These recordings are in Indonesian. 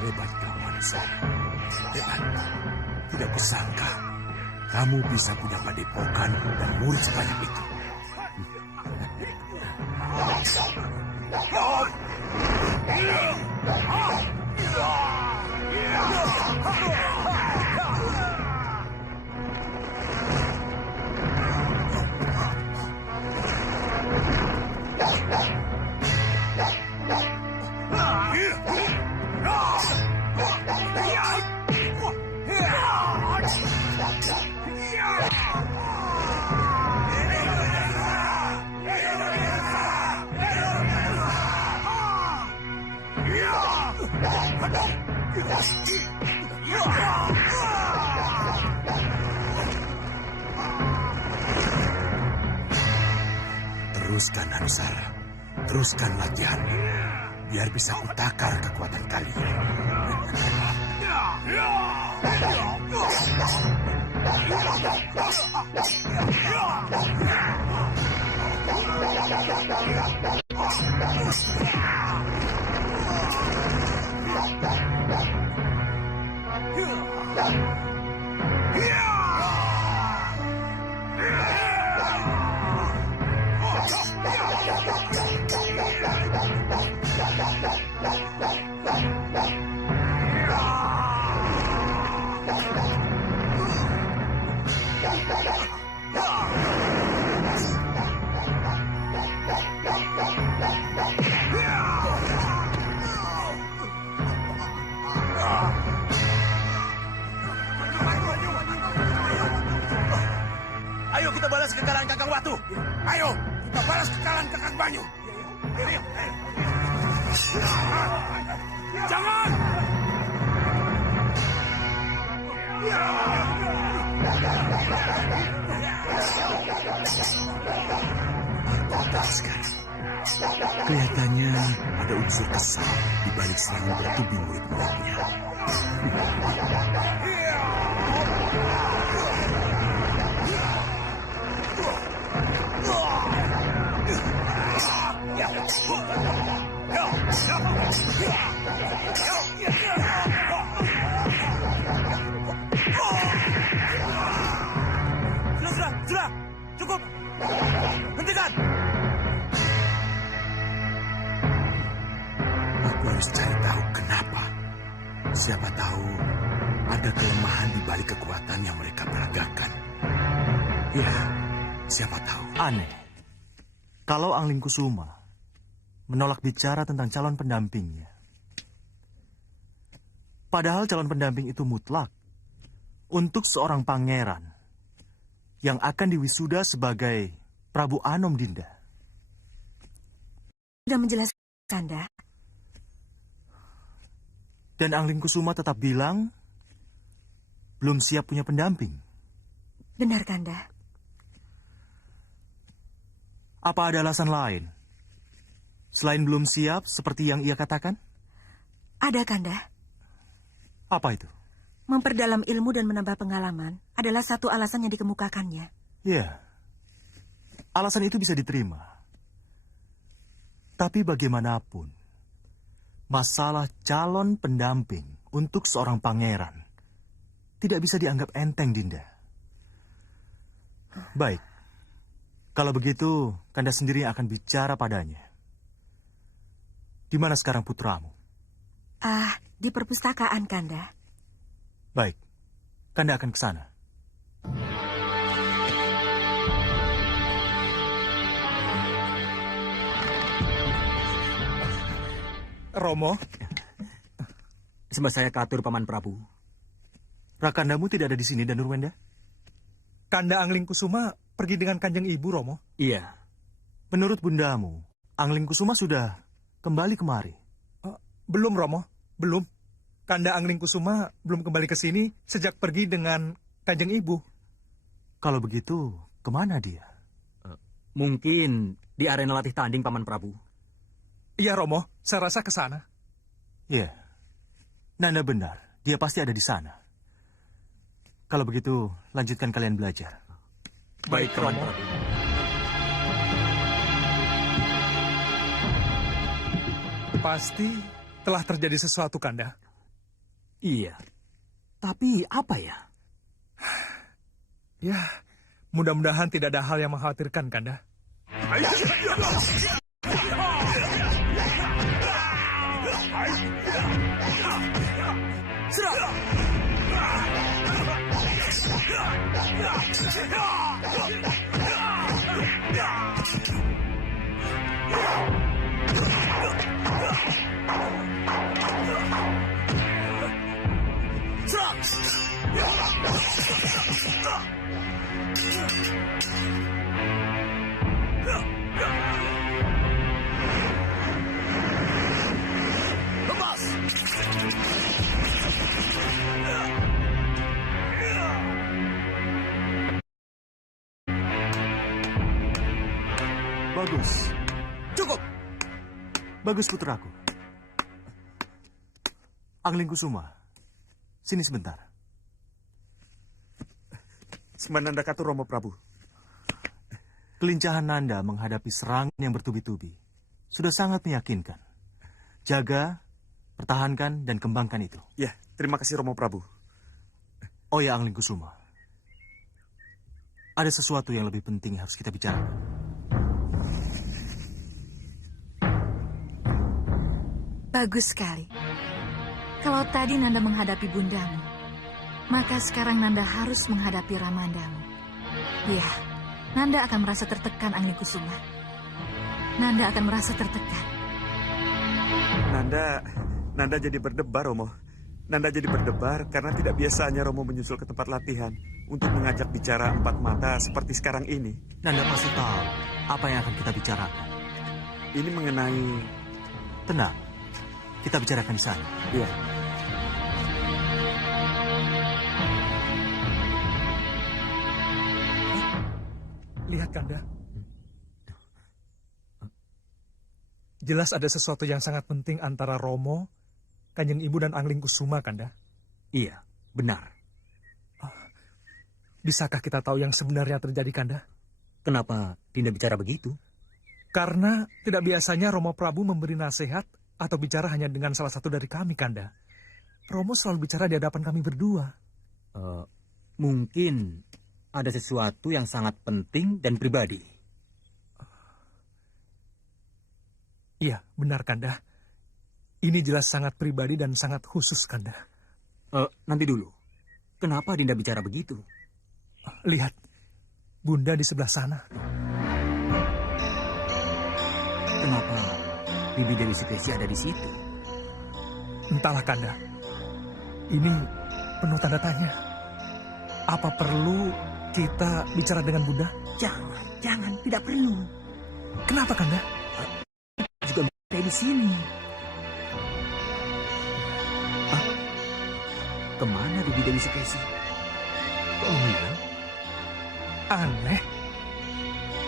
Hebat kau, Manusia. Hebat. Tidak kusangka kamu bisa punya padepokan dan murid sebanyak itu. Teruskan, Anusara. Teruskan latihan. Biar bisa kutakar kekuatan kalian. Ayo kita balas kekalahan Kakang Watu. Ayo kita balas kekalahan Kakang Banyu. Ayo. Jangan! Sekarang, kelihatannya ada unsur kesal di balik serangan bertubi murid-muridnya. Sudah, cukup. Hentikan. Aku harus cari tahu kenapa. Siapa tahu ada kelemahan di balik kekuatan yang mereka peragakan. Ya, siapa tahu. Aneh. Kalau Angling Kusuma menolak bicara tentang calon pendampingnya. Padahal calon pendamping itu mutlak untuk seorang pangeran yang akan diwisuda sebagai Prabu Anom, Dinda. Sudah menjelaskan, Kanda. Dan Angling Kusuma tetap bilang belum siap punya pendamping. Benar, Kanda. Apa ada alasan lain? Selain belum siap seperti yang ia katakan? Ada, Kanda. Apa itu? Memperdalam ilmu dan menambah pengalaman adalah satu alasan yang dikemukakannya. Ya, alasan itu bisa diterima. Tapi bagaimanapun, masalah calon pendamping untuk seorang pangeran tidak bisa dianggap enteng, Dinda. Baik, kalau begitu, Kanda sendiri yang akan bicara padanya. Di mana sekarang putramu? Di perpustakaan, Kanda. Baik, Kanda akan ke sana. Romo, Sembah saya katur Paman Prabu. Rakandamu tidak ada di sini, Danurwenda? Kanda Angling Kusuma pergi dengan Kanjeng Ibu, Romo. Iya, Menurut bundamu, Angling Kusuma sudah kembali kemari. Belum, Romo. Belum. Kanda Angling Kusuma belum kembali ke sini sejak pergi dengan Kanjeng Ibu. Kalau begitu, kemana dia? mungkin di arena latih tanding Paman Prabu. Iya, Romo. Saya rasa ke sana. Ya, Nanda benar. Dia pasti ada di sana. Kalau begitu, lanjutkan kalian belajar. Baik, Paman Romo. Prabu. Pasti telah terjadi sesuatu, Kanda. Iya, tapi apa ya? Ya, mudah-mudahan tidak ada hal yang mengkhawatirkan, Kanda. Bagus. Cukup. Bagus, putraku. Angling Kusuma, sini sebentar. Semananda Katu Romo Prabu. Kelincahan Nanda menghadapi serangan yang bertubi-tubi sudah sangat meyakinkan. Jaga, pertahankan, dan kembangkan itu. Ya, terima kasih Romo Prabu. Oh ya, Angling Kusuma. Ada sesuatu yang lebih penting yang harus kita bicarakan. Bagus sekali. Kalau tadi Nanda menghadapi bundamu, maka sekarang Nanda harus menghadapi Ramandamu. Iya, Nanda akan merasa tertekan, Angling Kusuma. Nanda akan merasa tertekan. Nanda jadi berdebar, Romo. Nanda jadi berdebar karena tidak biasanya Romo menyusul ke tempat latihan untuk mengajak bicara empat mata seperti sekarang ini. Nanda pasti tahu apa yang akan kita bicarakan. Ini mengenai... Tenang, kita bicarakan di sana. Ya, Lihat, Kanda. Jelas ada sesuatu yang sangat penting antara Romo, Kanjeng Ibu, dan Angling Kusuma, Kanda. Iya, benar. Bisakah kita tahu yang sebenarnya terjadi, Kanda? Kenapa Dinda bicara begitu? Karena tidak biasanya Romo Prabu memberi nasihat atau bicara hanya dengan salah satu dari kami, Kanda. Romo selalu bicara di hadapan kami berdua. Mungkin ada sesuatu yang sangat penting dan pribadi. Iya, benar, Kanda. Ini jelas sangat pribadi dan sangat khusus, Kanda. Nanti dulu. Kenapa Dinda bicara begitu? Lihat, Bunda di sebelah sana. Kenapa Bibi Dewi Sukesi ada di situ? Entahlah, Kanda. Ini penuh tanda tanya. Apa perlu kita bicara dengan Bunda? Jangan, tidak perlu. Kenapa, Kanda? Juga ada di sini. Kemana Bibi Dewi Sukesi? Kok menghilang? Aneh.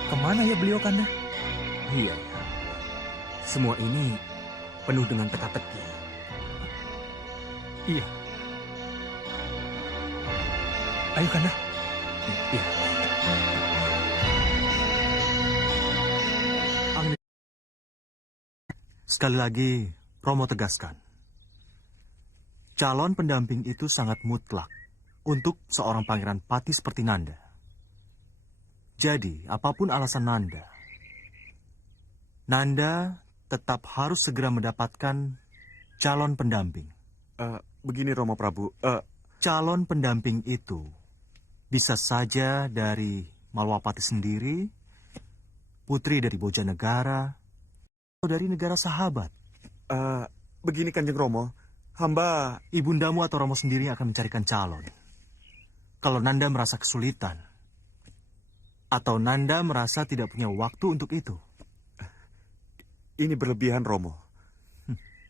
Kemana ya beliau, Kanda? Iya. Semua ini penuh dengan teka-teki. Iya. Ayo, Kanda. Iya. Sekali lagi, Romo tegaskan. Calon pendamping itu sangat mutlak untuk seorang pangeran pati seperti Nanda. Jadi, apapun alasan Nanda tetap harus segera mendapatkan calon pendamping. Begini Romo Prabu, Calon pendamping itu bisa saja dari Malwapati sendiri, putri dari Bojanegara, atau dari negara sahabat. begini Kanjeng Romo, hamba... Ibundamu atau Romo sendiri akan mencarikan calon. Kalau Nanda merasa kesulitan, atau Nanda merasa tidak punya waktu untuk itu. Ini berlebihan Romo.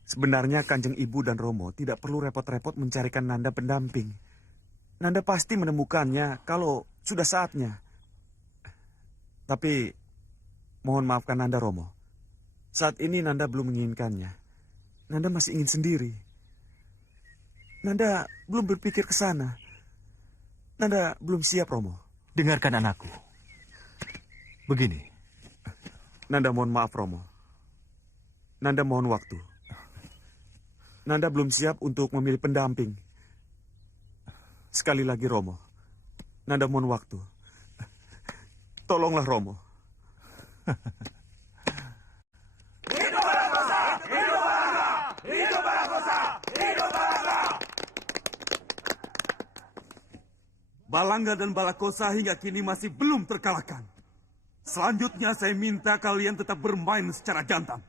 Sebenarnya Kanjeng Ibu dan Romo tidak perlu repot-repot mencarikan Nanda pendamping. Nanda pasti menemukannya kalau sudah saatnya. Tapi mohon maafkan Nanda Romo. Saat ini Nanda belum menginginkannya. Nanda masih ingin sendiri. Nanda belum berpikir ke sana. Nanda belum siap Romo. Dengarkan anakku. Begini. Nanda mohon maaf Romo. Nanda mohon waktu. Nanda belum siap untuk memilih pendamping. Sekali lagi Romo, Nanda mohon waktu. Tolonglah Romo. Hidup Balakosa! Hidup Balanga! Hidup Balakosa! Hidup Balanga! Balanga dan Balakosa hingga kini masih belum terkalahkan. Selanjutnya saya minta kalian tetap bermain secara jantan.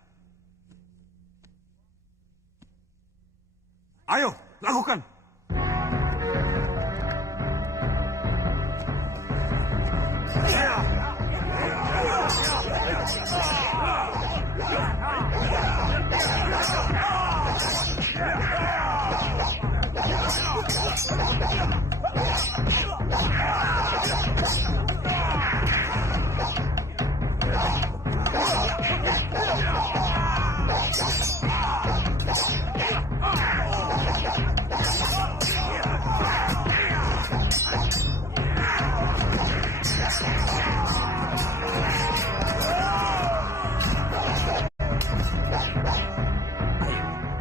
Ayo, lakukan.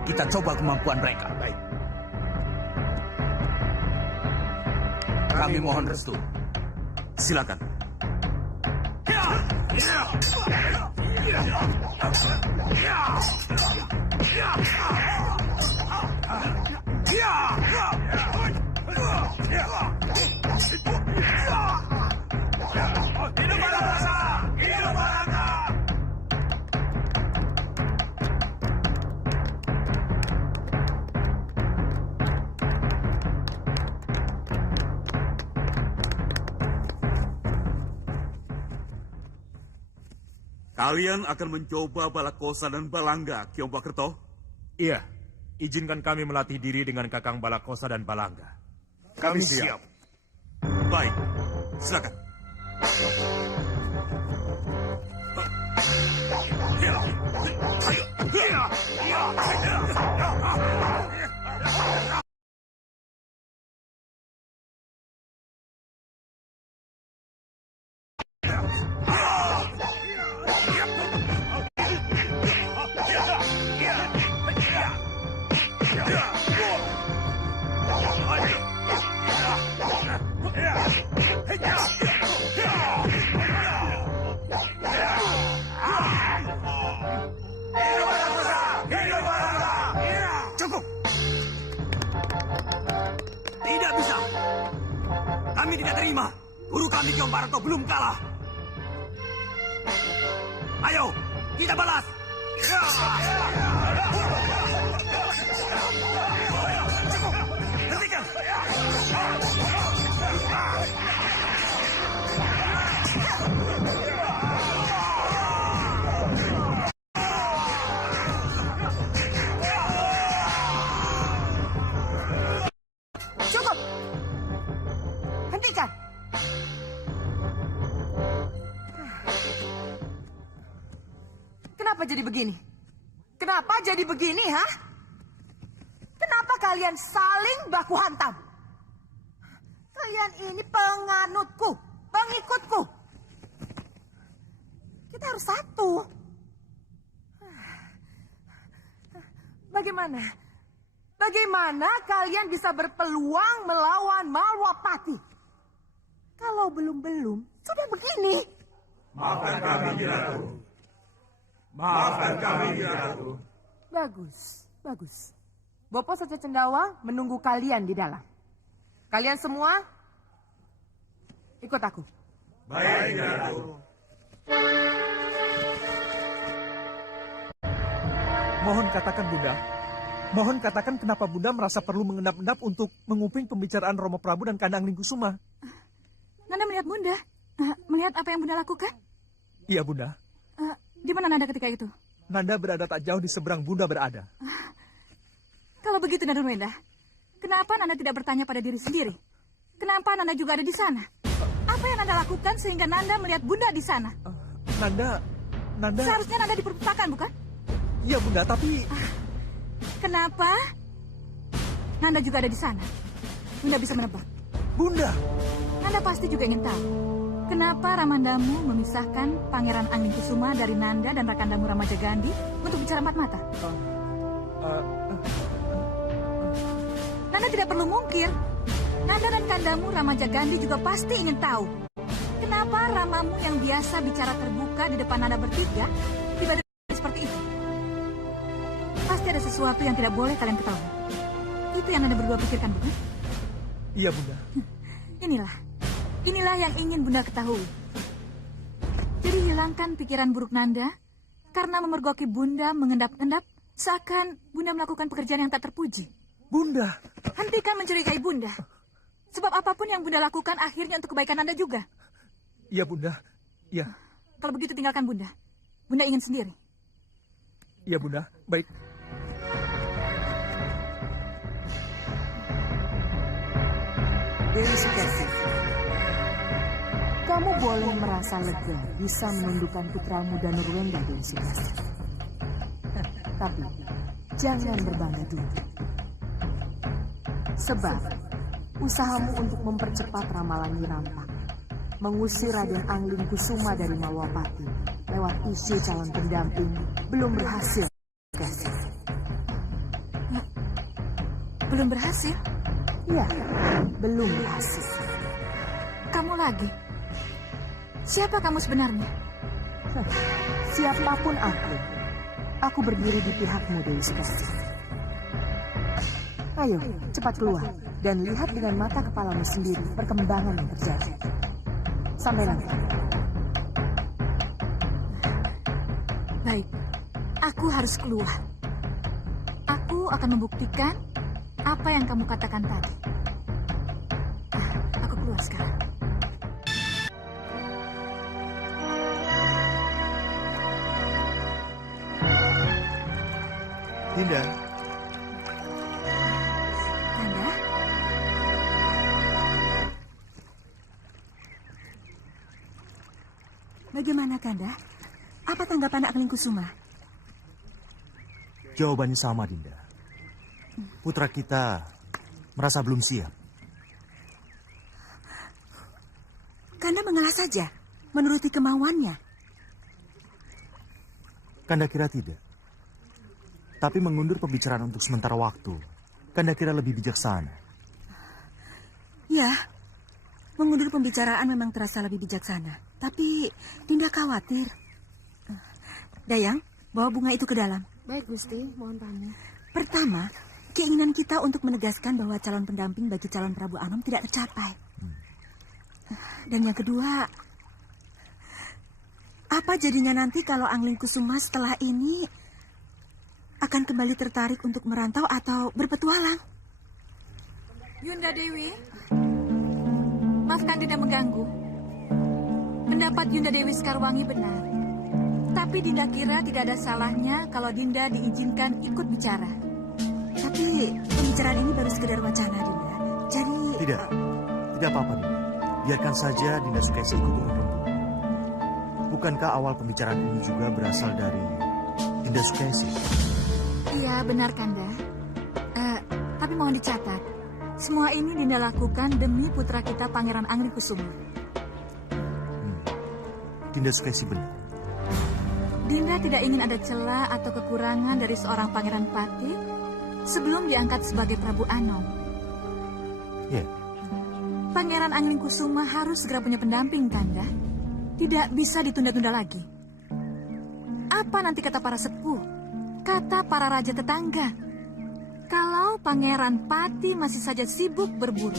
Kita coba kemampuan mereka. Baik. Kami mohon restu. Silakan. Hidup Balakosa! Hidup Balanga! Kalian akan mencoba Balakosa dan Balanga, Kiombakerto? Iya, izinkan kami melatih diri dengan Kakang Balakosa dan Balanga. Kami siap. Baik, silakan. Cukup! Tidak bisa. Kami tidak terima. Guru kami Kiombakerto belum kalah. Ayo, kita balas. Cukup. Hentikan. Cukup. Hentikan. Kenapa jadi begini? Kenapa jadi begini, ha? Kenapa kalian saling baku hantam? Kalian ini penganutku, pengikutku. Kita harus satu. Bagaimana? Bagaimana kalian bisa berpeluang melawan Malwapati? Kalau belum-belum, sudah begini. Maafkan kami, Ratu. Maafkan kami, Ratu. Bagus. Bagus. Bopo Saca Cendawa menunggu kalian di dalam. Kalian semua ikut aku. Baik, Ratu. Mohon katakan Bunda. Mohon katakan kenapa Bunda merasa perlu mengendap-endap untuk menguping pembicaraan Romo Prabu dan Kandang Lingkusuma. Nanda melihat Bunda. Melihat apa yang Bunda lakukan? Iya Bunda. Di mana Nanda ketika itu? Nanda berada tak jauh di seberang Bunda berada. Kalau begitu Nanda Wenda, kenapa Nanda tidak bertanya pada diri sendiri? Kenapa Nanda juga ada di sana? Apa yang Nanda lakukan sehingga Nanda melihat Bunda di sana? Nanda... Seharusnya Nanda di perpustakaan, bukan? Iya Bunda, tapi... Kenapa Nanda juga ada di sana? Bunda bisa menebak. Bunda! Nanda pasti juga ingin tahu. Kenapa Ramandamu memisahkan Pangeran Angin Kusuma dari Nanda dan Rakandamu Ramaja Gandhi untuk bicara empat mata? Nanda tidak perlu mungkir. Nanda dan Kandamu Ramaja Gandhi juga pasti ingin tahu. Kenapa Ramamu yang biasa bicara terbuka di depan Nanda bertiga tiba-tiba seperti itu? Pasti ada sesuatu yang tidak boleh kalian ketahui. Itu yang Nanda berdua pikirkan, bukan? Iya Bunda. Inilah yang ingin Bunda ketahui. Jadi hilangkan pikiran buruk Nanda karena memergoki Bunda mengendap-endap seakan Bunda melakukan pekerjaan yang tak terpuji. Bunda! Hentikan mencurigai Bunda. Sebab apapun yang Bunda lakukan akhirnya untuk kebaikan Nanda juga. Iya Bunda. Iya. Kalau begitu tinggalkan Bunda. Bunda ingin sendiri. Iya Bunda. Baik. Dewi Sukesi, kamu boleh merasa lega bisa menundukkan putramu Danurwenda, Dewi Sukesi. Tapi jangan berbangga dulu. Sebab usahamu untuk mempercepat ramalan Wirampak, mengusir Raden Angling Kusuma dari Malwapati lewat isu calon pendamping belum berhasil. Belum berhasil? Iya, belum berhasil. Kamu lagi? Siapa kamu sebenarnya? Siapapun aku berdiri di pihakmu, Dewi Sukesi. Ayo, cepat keluar dan lihat dengan mata kepalamu sendiri perkembangan yang terjadi. Sampai nanti. Baik, aku harus keluar. Aku akan membuktikan apa yang kamu katakan tadi. Aku keluar sekarang. Dinda. Nanda? Bagaimana Kanda? Apa tanggapan Angling Kusuma? Jawabannya sama, Dinda. Putra kita merasa belum siap. Kanda mengalah saja, menuruti kemauannya. Kanda kira tidak. Tapi mengundur pembicaraan untuk sementara waktu, Kanda kira lebih bijaksana. Ya, mengundur pembicaraan memang terasa lebih bijaksana. Tapi Dinda khawatir. Dayang, bawa bunga itu ke dalam. Baik, Gusti, mohon pamit. Pertama, keinginan kita untuk menegaskan bahwa calon pendamping bagi calon Prabu Anom tidak tercapai. Dan yang kedua, apa jadinya nanti kalau Angling Kusuma setelah ini akan kembali tertarik untuk merantau atau berpetualang? Yunda Dewi, maafkan Dinda mengganggu. Pendapat Yunda Dewi Sekarwangi benar. Tapi Dinda kira tidak ada salahnya kalau Dinda diizinkan ikut bicara. Tapi pembicaraan ini baru sekedar wacana, Dinda. Jadi... Tidak apa-apa, Dinda. Biarkan saja Dinda Sukesi ikut urut rembuk. Bukankah awal pembicaraan ini juga berasal dari Dinda Sukesi? Iya, benar Kanda. Tapi mohon dicatat, semua ini Dinda lakukan demi putra kita Pangeran Angling Kusuma. Dinda Sukesi benar. Dinda tidak ingin ada celah atau kekurangan dari seorang Pangeran Patih sebelum diangkat sebagai Prabu Anom. Ya. Pangeran Angling Kusuma harus segera punya pendamping, Kanda. Tidak bisa ditunda-tunda lagi. Apa nanti kata para sepuh? Kata para raja tetangga? Kalau Pangeran Pati masih saja sibuk berburu,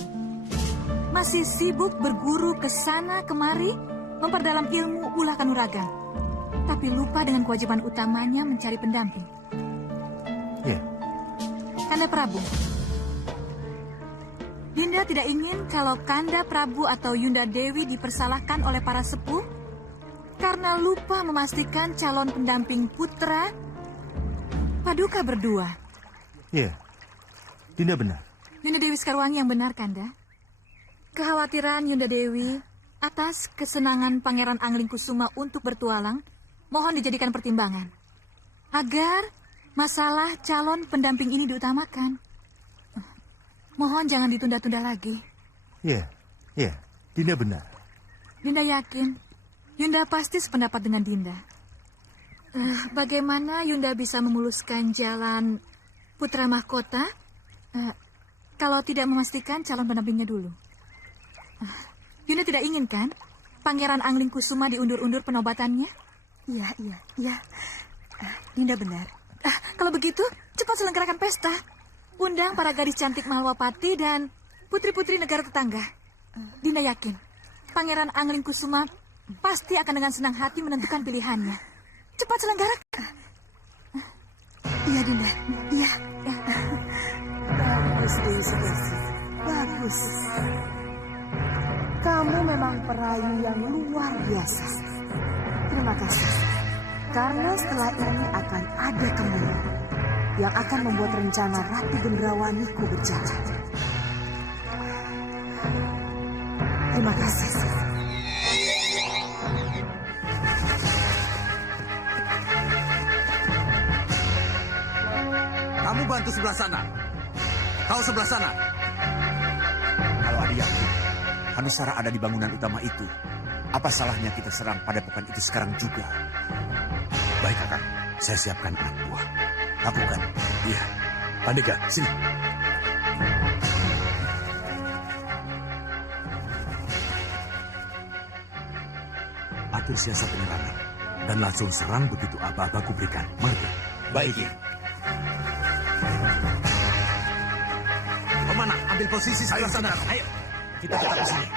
masih sibuk berguru ke sana kemari, memperdalam ilmu ulah kanuragan, tapi lupa dengan kewajiban utamanya mencari pendamping. Ya, Kanda Prabu, Dinda tidak ingin kalau Kanda Prabu atau Yunda Dewi dipersalahkan oleh para sepuh karena lupa memastikan calon pendamping putra Paduka berdua. ya, Dinda benar. Yunda Dewi Sekarwangi yang benar, Kanda. Kekhawatiran Yunda Dewi atas kesenangan Pangeran Anglingkusuma untuk bertualang mohon dijadikan pertimbangan agar masalah calon pendamping ini diutamakan. Mohon jangan ditunda-tunda lagi. Ya, Dinda benar. Dinda yakin Yunda pasti sependapat dengan Dinda. Bagaimana Yunda bisa memuluskan jalan putra mahkota kalau tidak memastikan calon pendampingnya dulu? Yunda tidak ingin kan Pangeran Anglingkusuma diundur-undur penobatannya? Iya. Dinda benar. Kalau begitu, cepat selenggarakan pesta. Undang para gadis cantik Malwapati dan putri-putri negara tetangga. Dinda yakin Pangeran Anglingkusuma pasti akan dengan senang hati menentukan pilihannya. Cepat selenggarakan. Iya, Dinda. Iya. Bagus, Dewi Sukesi. Bagus. Kamu memang perayu yang luar biasa. Terima kasih. Karena setelah ini akan ada kemenangan yang akan membuat rencana Ratu Gendrawaniku berjalan. Terima kasih. Kamu bantu sebelah sana. Kau sebelah sana. Kalau ada yakin Hanusara ada di bangunan utama itu, apa salahnya kita serang padepokan itu sekarang juga? Baik, Kakang. Saya siapkan anak buah. Lakukan. Iya. Pandega, sini. Atur siasat penyerangan dan langsung serang begitu aba-aba ku berikan. Mari. Baik. Kemana? Ambil posisi sebelah sana. Ayo. Kita tetap di sini.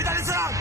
Kita diserang.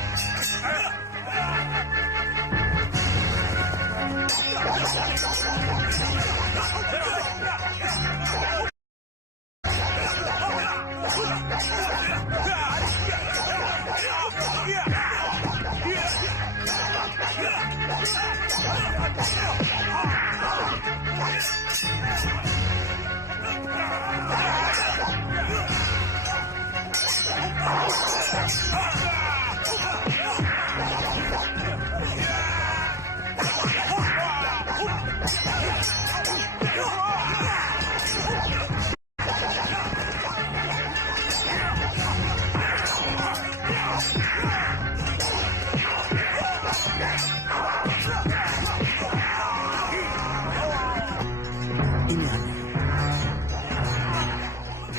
Ini aneh.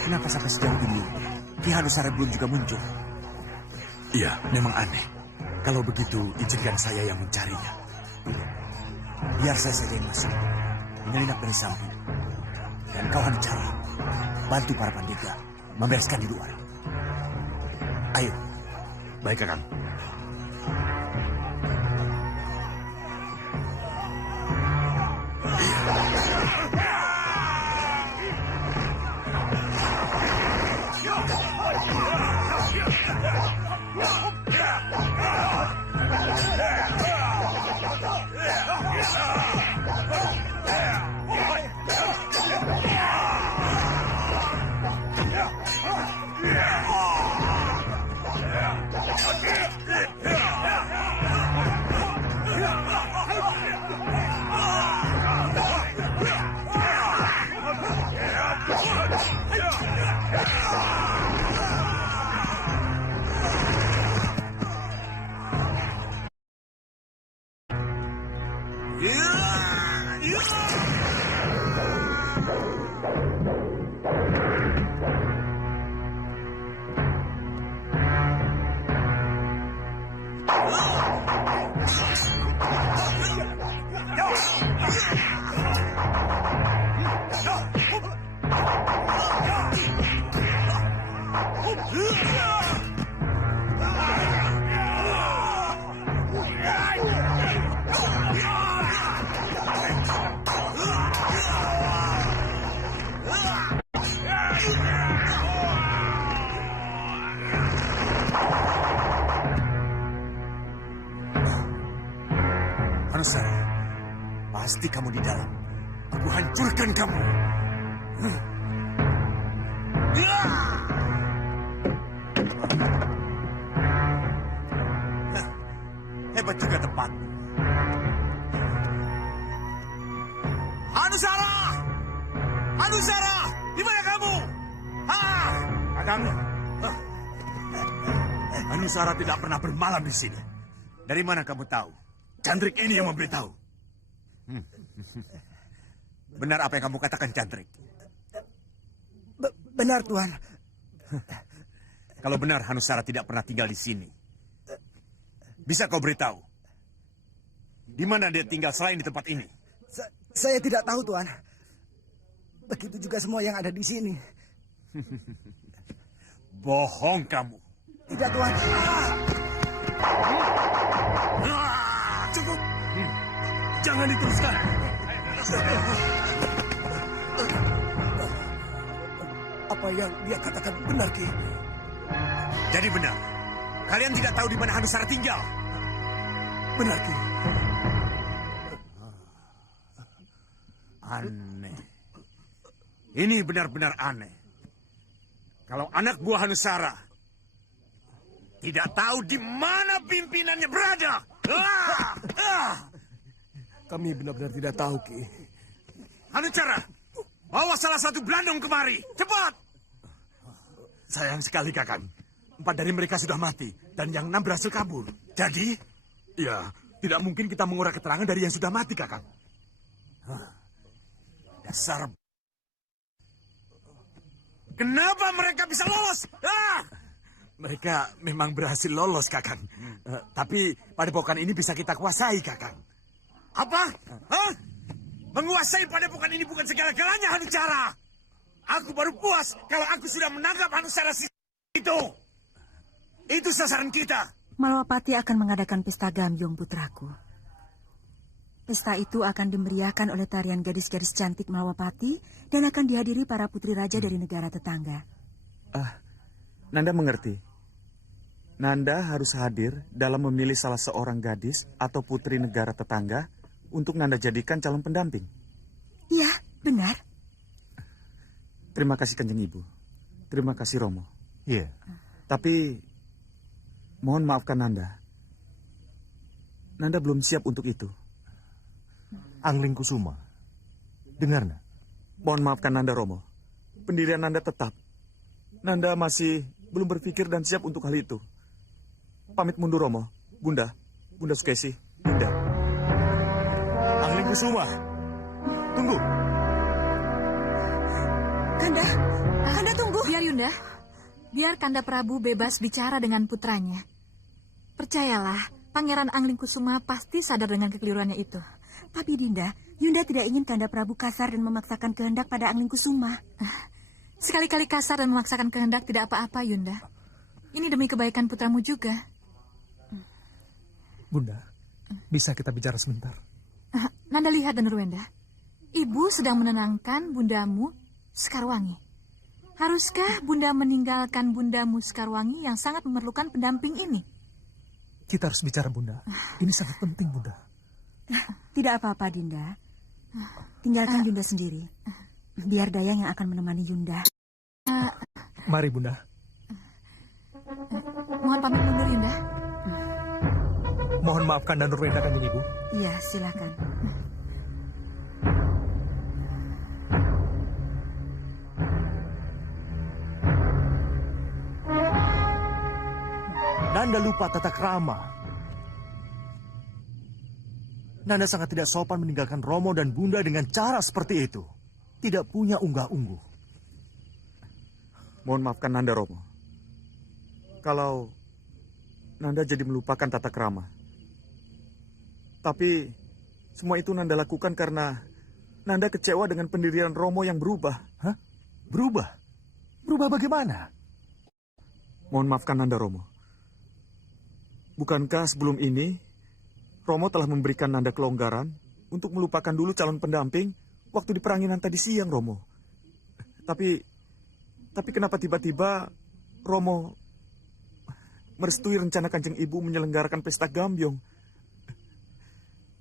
Kenapa sampai sejauh ini Ki Hanusara belum juga muncul? Iya, memang aneh. Kalau begitu, izinkan saya yang mencarinya. Biar saya saja yang masuk, menyelinap dari samping. Dan kau Hanusara, bantu para pandega membereskan di luar. Ayo. Baik, Kakang. Hanusara, pasti kamu di dalam. Aku hancurkan kamu. Hebat juga tempat. Hanusara! Hanusara! Di mana kamu? Kakang, Hanusara tidak pernah bermalam di sini. Dari mana kamu tahu? Cantrik ini yang memberitahu. Benar apa yang kamu katakan, Cantrik? Benar, Tuan. Kalau benar Hanusara tidak pernah tinggal di sini, bisa kau beritahu di mana dia tinggal selain di tempat ini? Saya tidak tahu, Tuan. Begitu juga semua yang ada di sini. Bohong kamu. Tidak, Tuan. Cukup. Jangan diteruskan. Apa yang dia katakan benar, Ki? Jadi benar, kalian tidak tahu di mana Hanusara tinggal? Benar, Ki. Aneh. Ini benar-benar aneh. Kalau anak buah Hanusara tidak tahu di mana pimpinannya berada. Kami benar-benar tidak tahu, Ki. Hanusara, bawa salah satu Blandong kemari. Cepat! Sayang sekali, Kakang. 4 dari mereka sudah mati, dan yang 6 berhasil kabur. Jadi? Ya, tidak mungkin kita mengurai keterangan dari yang sudah mati, Kakang. Dasar... Kenapa mereka bisa lolos? Mereka memang berhasil lolos, Kakang. Tapi padepokan ini bisa kita kuasai, Kakang. Apa? Hah? Menguasai padepokan ini bukan segala-galanya, Hanusara. Aku baru puas kalau aku sudah menangkap Hanusara itu. Itu sasaran kita. Malwapati akan mengadakan pesta gambyong, putraku. Pesta itu akan dimeriahkan oleh tarian gadis-gadis cantik Malwapati dan akan dihadiri para putri raja dari negara tetangga. Nanda mengerti. Nanda harus hadir dalam memilih salah seorang gadis atau putri negara tetangga untuk Nanda jadikan calon pendamping. Iya, benar. Terima kasih Kanjeng Ibu. Terima kasih Romo. Iya. Tapi mohon maafkan Nanda. Nanda belum siap untuk itu. Angling Kusuma. Dengar, nak? Mohon maafkan Nanda Romo. Pendirian Nanda tetap. Nanda masih belum berpikir dan siap untuk hal itu. Pamit mundur Romo. Bunda Sukesi. Bunda. Angling Kusuma. Tunggu. Kanda tunggu. Biar Yunda, biar Kanda Prabu bebas bicara dengan putranya. Percayalah, Pangeran Angling Kusuma pasti sadar dengan kekeliruannya itu. Tapi Dinda, Yunda tidak ingin Kanda Prabu kasar dan memaksakan kehendak pada Angling Kusuma. Sekali-kali kasar dan memaksakan kehendak tidak apa-apa, Yunda. Ini demi kebaikan putramu juga. Bunda, bisa kita bicara sebentar? Nanda lihat dan Nurwenda. Ibu sedang menenangkan bundamu Sekarwangi. Haruskah bunda meninggalkan bundamu Sekarwangi yang sangat memerlukan pendamping ini? Kita harus bicara, Bunda. Ini sangat penting, Bunda. Tidak apa-apa, Dinda. Tinggalkan Yunda sendiri. Biar Dayang yang akan menemani Yunda. Mari, Bunda. Mohon pamit mundur, Yunda. Mohon maafkan dan Nurwenda, Kanjeng Ibu. Iya, silakan. Nanda lupa tata krama. Nanda sangat tidak sopan meninggalkan Romo dan Bunda dengan cara seperti itu. Tidak punya unggah-ungguh. Mohon maafkan Nanda Romo. Kalau Nanda jadi melupakan tata krama. Tapi semua itu Nanda lakukan karena Nanda kecewa dengan pendirian Romo yang berubah. Hah? Berubah? Berubah bagaimana? Mohon maafkan Nanda Romo. Bukankah sebelum ini Romo telah memberikan Nanda kelonggaran untuk melupakan dulu calon pendamping waktu di peranginan tadi siang, Romo? Tapi kenapa tiba-tiba Romo merestui rencana Kanjeng Ibu menyelenggarakan pesta Gambyong?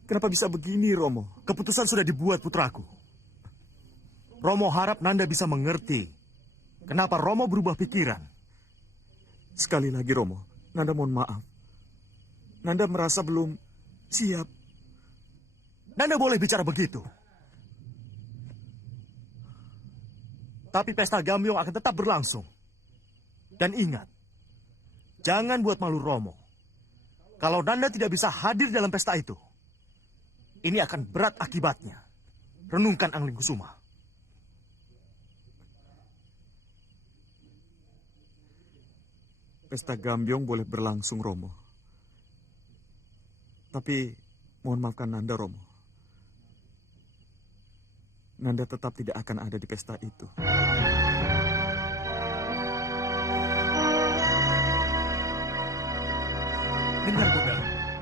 Kenapa bisa begini, Romo? Keputusan sudah dibuat, putraku. Romo harap Nanda bisa mengerti kenapa Romo berubah pikiran. Sekali lagi, Romo, Nanda mohon maaf. Nanda merasa belum siap. Nanda boleh bicara begitu. Tapi pesta Gambyong akan tetap berlangsung. Dan ingat, jangan buat malu Romo. Kalau Nanda tidak bisa hadir dalam pesta itu, ini akan berat akibatnya. Renungkan Angling Kusuma. Pesta Gambyong boleh berlangsung, Romo. Tapi mohon maafkan Nanda, Romo. Nanda tetap tidak akan ada di pesta itu. Dengar, Bunda.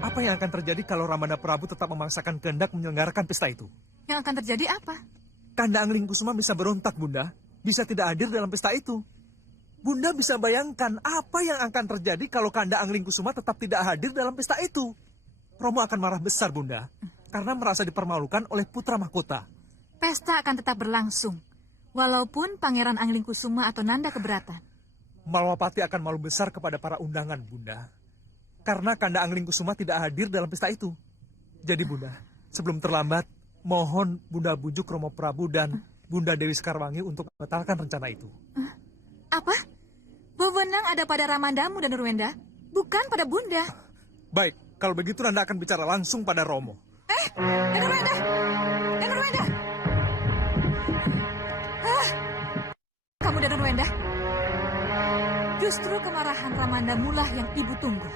Apa yang akan terjadi kalau Ramanda Prabu tetap memaksakan kehendak menyelenggarakan pesta itu? Yang akan terjadi apa? Kanda Angling Kusuma bisa berontak, Bunda. Bisa tidak hadir dalam pesta itu. Bunda bisa bayangkan apa yang akan terjadi kalau Kanda Angling Kusuma tetap tidak hadir dalam pesta itu. Romo akan marah besar, Bunda. Karena merasa dipermalukan oleh putra mahkota. Pesta akan tetap berlangsung. Walaupun Pangeran Angling Kusuma atau Nanda keberatan. Malwapati akan malu besar kepada para undangan, Bunda. Karena Kanda Angling Kusuma tidak hadir dalam pesta itu. Jadi, Bunda, sebelum terlambat, mohon Bunda bujuk Romo Prabu dan Bunda Dewi Sekarwangi untuk membatalkan rencana itu. Apa? Wewenang ada pada Ramandamu dan Nurwenda, bukan pada Bunda. Baik, kalau begitu Nanda akan bicara langsung pada Romo. Dan Nurwenda! Dan Nurwenda! Kamu dan Nurwenda? Justru kemarahan Ramandamu lah yang ibu tunggu.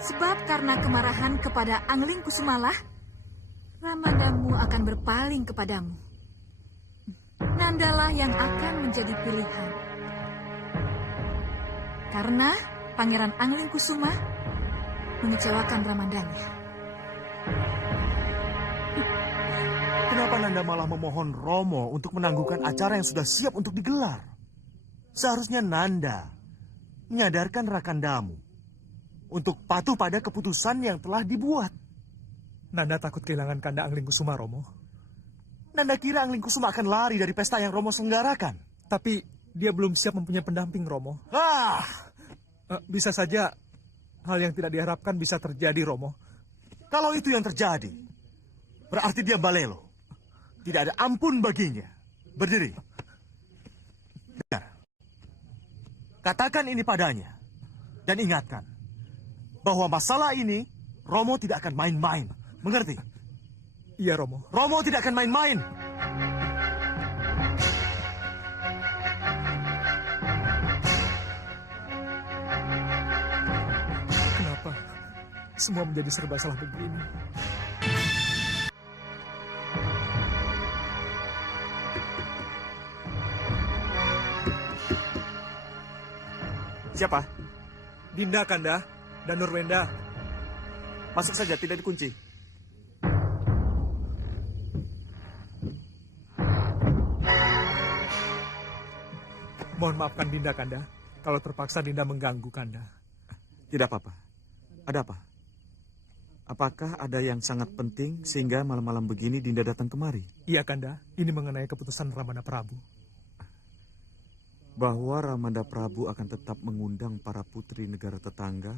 Sebab karena kemarahan kepada Angling Kusumalah, Ramandamu akan berpaling kepadamu. Nandalah yang akan menjadi pilihan. Karena Pangeran Angling Kusuma mengecewakan Ramandanya. Kenapa Nanda malah memohon Romo untuk menangguhkan acara yang sudah siap untuk digelar? Seharusnya Nanda menyadarkan Rakandamu untuk patuh pada keputusan yang telah dibuat. Nanda takut kehilangan Kanda Angling Kusuma, Romo. Nanda kira Angling Kusuma akan lari dari pesta yang Romo selenggarakan. Tapi dia belum siap mempunyai pendamping, Romo. Bisa saja hal yang tidak diharapkan bisa terjadi, Romo. Kalau itu yang terjadi, berarti dia balelo. Tidak ada ampun baginya. Berdiri. Dengar. Katakan ini padanya. Dan ingatkan, bahwa masalah ini, Romo tidak akan main-main. Mengerti? Iya, Romo. Romo tidak akan main-main. Kenapa semua menjadi serba salah begini? Siapa? Dinda, Kanda, dan Nurwenda. Masuk saja, tidak dikunci. Mohon maafkan Dinda, Kanda. Kalau terpaksa Dinda mengganggu Kanda. Tidak apa-apa. Ada apa? Apakah ada yang sangat penting sehingga malam-malam begini Dinda datang kemari? Iya, Kanda. Ini mengenai keputusan Ramanda Prabu. Bahwa Ramanda Prabu akan tetap mengundang para putri negara tetangga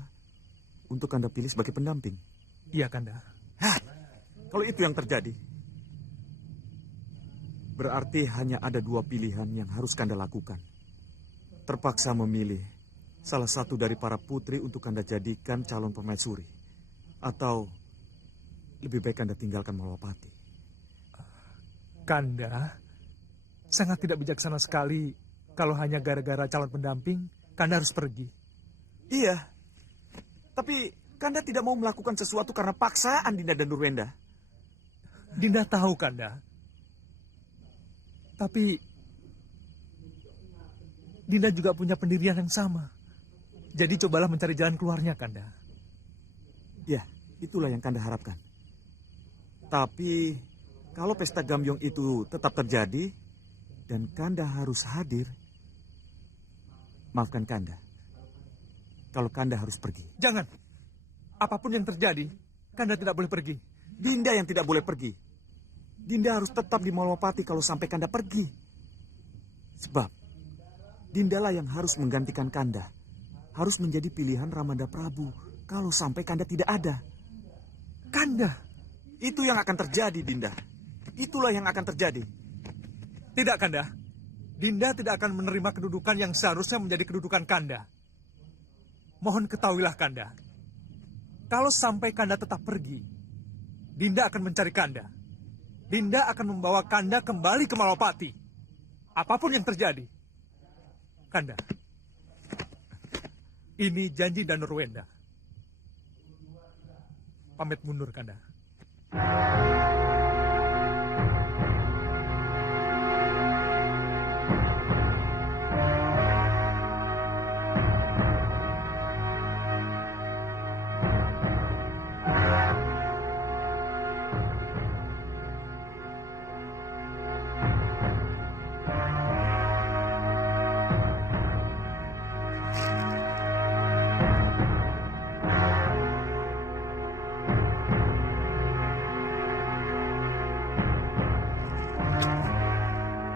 untuk Kanda pilih sebagai pendamping. Iya, Kanda. Kalau itu yang terjadi, berarti hanya ada dua pilihan yang harus Kanda lakukan. Terpaksa memilih salah satu dari para putri untuk Kanda jadikan calon permaisuri. Atau lebih baik Kanda tinggalkan Malwapati. Kanda, sangat tidak bijaksana sekali kalau hanya gara-gara calon pendamping, Kanda harus pergi. Iya, tapi Kanda tidak mau melakukan sesuatu karena paksaan Dinda dan Nurwenda. Dinda tahu, Kanda. Tapi Dinda juga punya pendirian yang sama. Jadi cobalah mencari jalan keluarnya, Kanda. Ya, itulah yang Kanda harapkan. Tapi kalau pesta Gambyong itu tetap terjadi dan Kanda harus hadir, maafkan Kanda. Kalau Kanda harus pergi. Jangan. Apapun yang terjadi, Kanda tidak boleh pergi. Dinda yang tidak boleh pergi. Dinda harus tetap di Malwapati kalau sampai Kanda pergi. Sebab Dindalah yang harus menggantikan Kanda. Harus menjadi pilihan Ramanda Prabu kalau sampai Kanda tidak ada. Kanda? Itu yang akan terjadi, Dinda. Itulah yang akan terjadi. Tidak, Kanda. Dinda tidak akan menerima kedudukan yang seharusnya menjadi kedudukan Kanda. Mohon ketahuilah, Kanda. Kalau sampai Kanda tetap pergi, Dinda akan mencari Kanda. Dinda akan membawa Kanda kembali ke Malwapati. Apapun yang terjadi. Kanda. Ini janji Danurwenda. Pamit mundur, Kanda.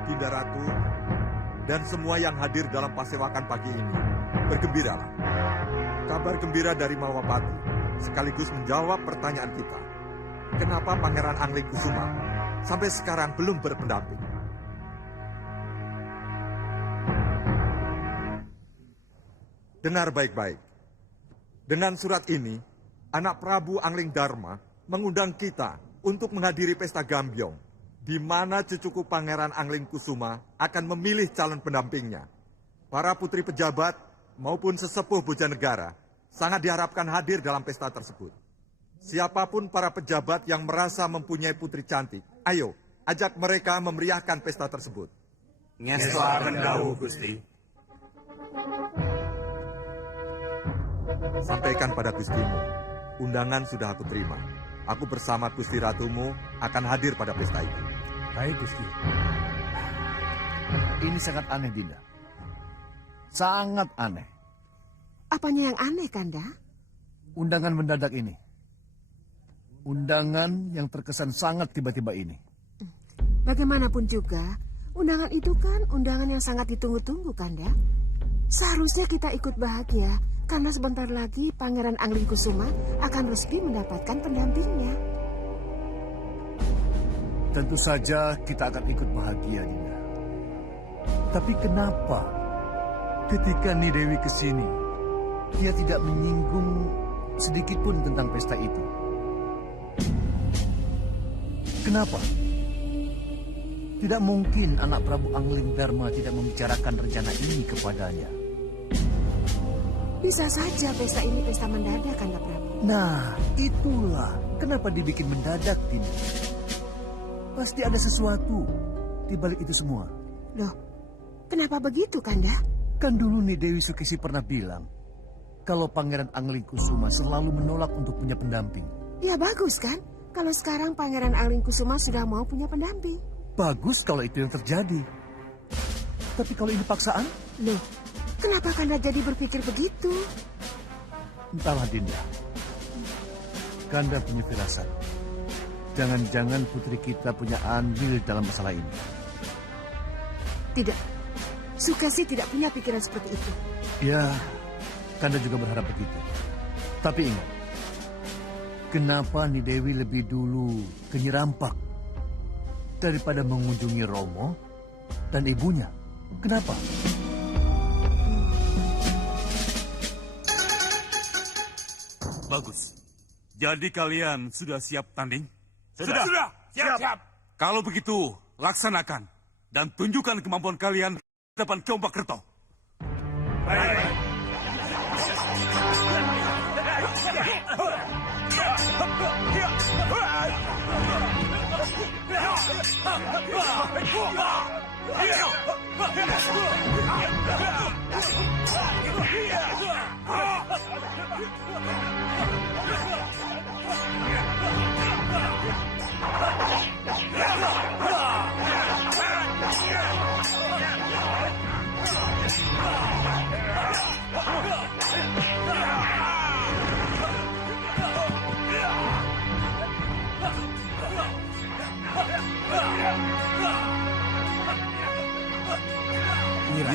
Dinda Ratu, dan semua yang hadir dalam pasewakan pagi ini, bergembiralah. Kabar gembira dari Malwapati sekaligus menjawab pertanyaan kita. Kenapa Pangeran Anglingkusuma sampai sekarang belum berpendamping? Dengar baik-baik. Dengan surat ini, anak Prabu Angling Dharma mengundang kita untuk menghadiri pesta Gambyong, di mana cucuku Pangeran Anglingkusuma akan memilih calon pendampingnya. Para putri pejabat maupun sesepuh Bojanegara sangat diharapkan hadir dalam pesta tersebut. Siapapun para pejabat yang merasa mempunyai putri cantik, ayo, ajak mereka memeriahkan pesta tersebut. Ngeslaken dawuh, Gusti. Sampaikan pada Gustimu, undangan sudah aku terima. Aku bersama Gusti Ratumu akan hadir pada pesta itu. Baik, Gusti. Ini sangat aneh, Dinda. Sangat aneh. Apanya yang aneh, Kanda? Undangan mendadak ini. Undangan yang terkesan sangat tiba-tiba ini. Bagaimanapun juga, undangan itu kan undangan yang sangat ditunggu-tunggu, Kanda. Seharusnya kita ikut bahagia, karena sebentar lagi Pangeran Anglingkusuma akan resmi mendapatkan pendampingnya. Tentu saja kita akan ikut bahagia, Dinda. Tapi kenapa ketika Nidewi ke sini, dia tidak menyinggung sedikit pun tentang pesta itu? Kenapa? Tidak mungkin anak Prabu Angling Dharma tidak membicarakan rencana ini kepadanya. Bisa saja pesta ini pesta mendadak, Kanda Prabu. Nah, itulah kenapa dibikin mendadak, Dinda. Pasti ada sesuatu di balik itu semua. Loh, kenapa begitu, Kanda? Kan dulu nih Dewi Sukesi pernah bilang kalau Pangeran Anglingkusuma selalu menolak untuk punya pendamping. Ya bagus kan, kalau sekarang Pangeran Anglingkusuma sudah mau punya pendamping. Bagus kalau itu yang terjadi. Tapi kalau ini paksaan? Loh, kenapa Kanda jadi berpikir begitu? Entahlah, Dinda. Kanda punya firasat. Jangan-jangan putri kita punya andil dalam masalah ini. Tidak, Sukesi tidak punya pikiran seperti itu. Ya, Kanda juga berharap begitu. Tapi ingat, kenapa Nidewi lebih dulu ke Nyerampak daripada mengunjungi Romo dan ibunya? Kenapa? Bagus. Jadi kalian sudah siap tanding? Sudah. Siap. Kalau begitu, laksanakan. Dan tunjukkan kemampuan kalian di depan Keombak Kerto. Baik. Nyi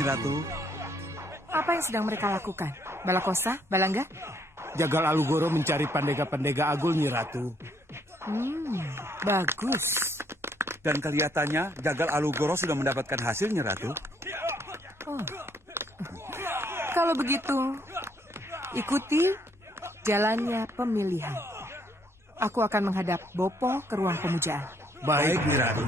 Ratu, Apa yang sedang mereka lakukan? Balakosa, Balangga? Jagal Alugoro mencari pendega-pendega agul, Nyi Ratu. Bagus. Dan kelihatannya Jagal Alugoro sudah mendapatkan hasilnya, Ratu. Kalau begitu, ikuti jalannya pemilihan. Aku akan menghadap Bopo ke ruang pemujaan. Baik, Nyi Ratu.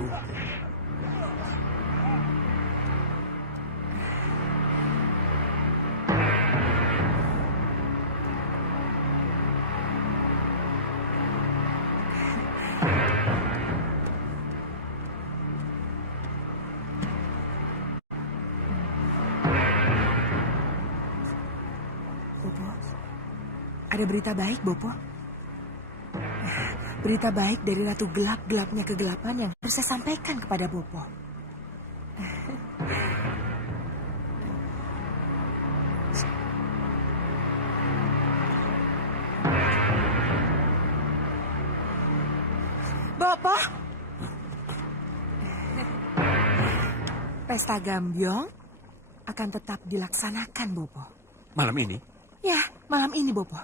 Bopo, ada berita baik, Bopo. Berita baik dari Ratu Gelap-gelapnya kegelapan yang harus saya sampaikan kepada Bopo. Bopo, Pesta Gambyong akan tetap dilaksanakan, Bopo. Malam ini? Ya, malam ini, Bopo.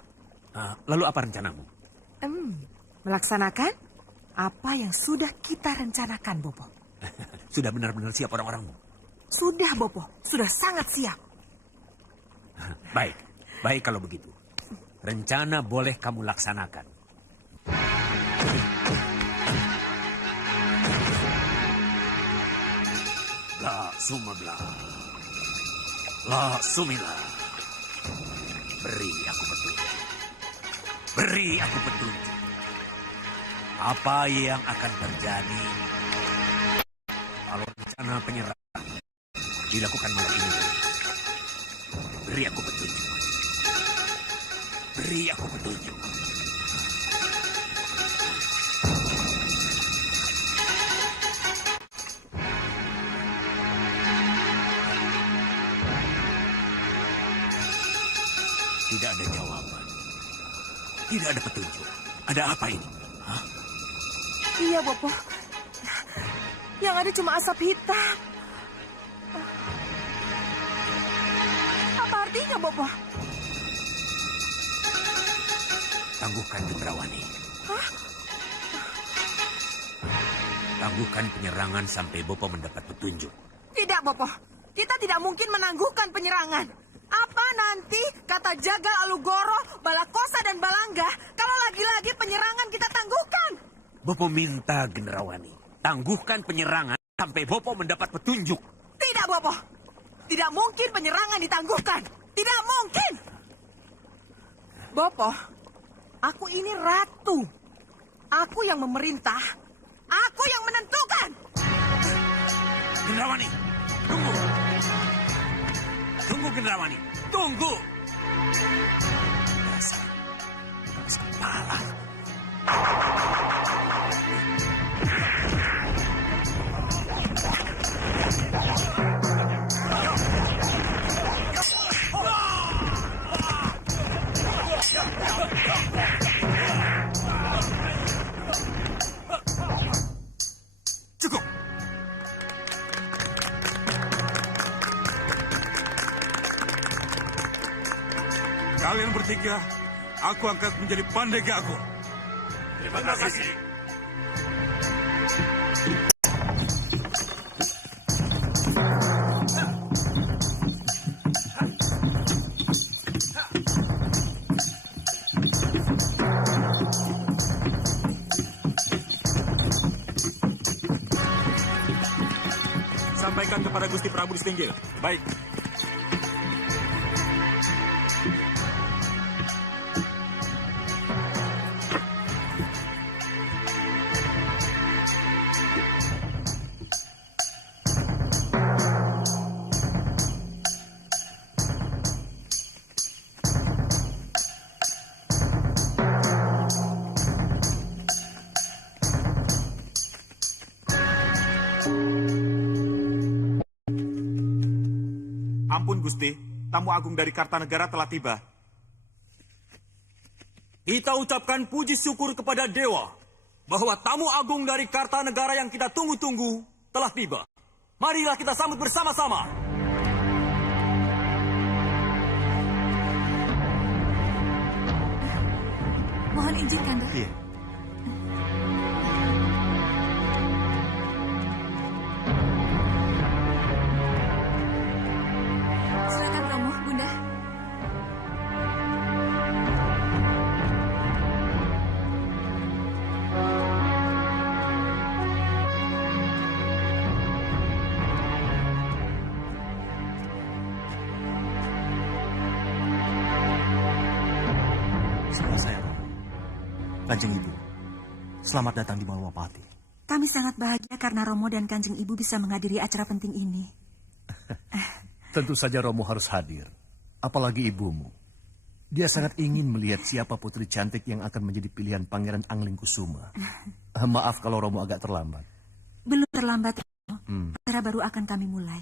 Lalu apa rencanamu? Melaksanakan apa yang sudah kita rencanakan, Bopo. Sudah benar-benar siap orang-orangmu? Sudah, Bopo. Sudah sangat siap. Baik, baik kalau begitu. Rencana boleh kamu laksanakan. La Sumabla. La Sumila. Beri aku petunjuk. Beri aku petunjuk. Apa yang akan terjadi kalau rencana penyerangan dilakukan malam ini? Beri aku petunjuk. Beri aku petunjuk. Tidak ada jawaban. Tidak ada petunjuk. Ada apa ini? Hah? Iya, Bopo. Yang ada cuma asap hitam. Apa artinya, Bopo? Tangguhkan Gendrawani. Hah? Tangguhkan penyerangan sampai Bopo mendapat petunjuk. Tidak, Bopo. Kita tidak mungkin menangguhkan penyerangan. Apa nanti kata Jagal Alugoro, Balakosa, dan Balangga kalau lagi-lagi penyerangan kita tangguhkan? Bopo minta Gendrawani. Tangguhkan penyerangan sampai Bopo mendapat petunjuk. Tidak, Bopo. Tidak mungkin penyerangan ditangguhkan. Tidak mungkin. Bopo, aku ini ratu. Aku yang memerintah. Aku yang menentukan. Gendrawani, tunggu. Tunggu, Gendrawani. Tunggu. Dasar keras kepala. Cukup. Kalian bertiga, aku angkat menjadi pandega aku. Terima kasih. Sampaikan kepada Gusti Prabu Distinggil. Baik. Ampun, Gusti. Tamu agung dari Kartanegara telah tiba. Kita ucapkan puji syukur kepada Dewa bahwa tamu agung dari Kartanegara yang kita tunggu-tunggu telah tiba. Marilah kita sambut bersama-sama. Mohon izin, Kanda. Iya. Silakan Romo, Bunda. Sebelah saya, Kanjeng Ibu. Selamat datang di Malwapati. Kami sangat bahagia karena Romo dan Kanjeng Ibu bisa menghadiri acara penting ini. Tentu saja Romo harus hadir. Apalagi ibumu. Dia sangat ingin melihat siapa putri cantik yang akan menjadi pilihan Pangeran Anglingkusuma. Maaf kalau Romo agak terlambat. Belum terlambat, Romo. Acara baru akan kami mulai.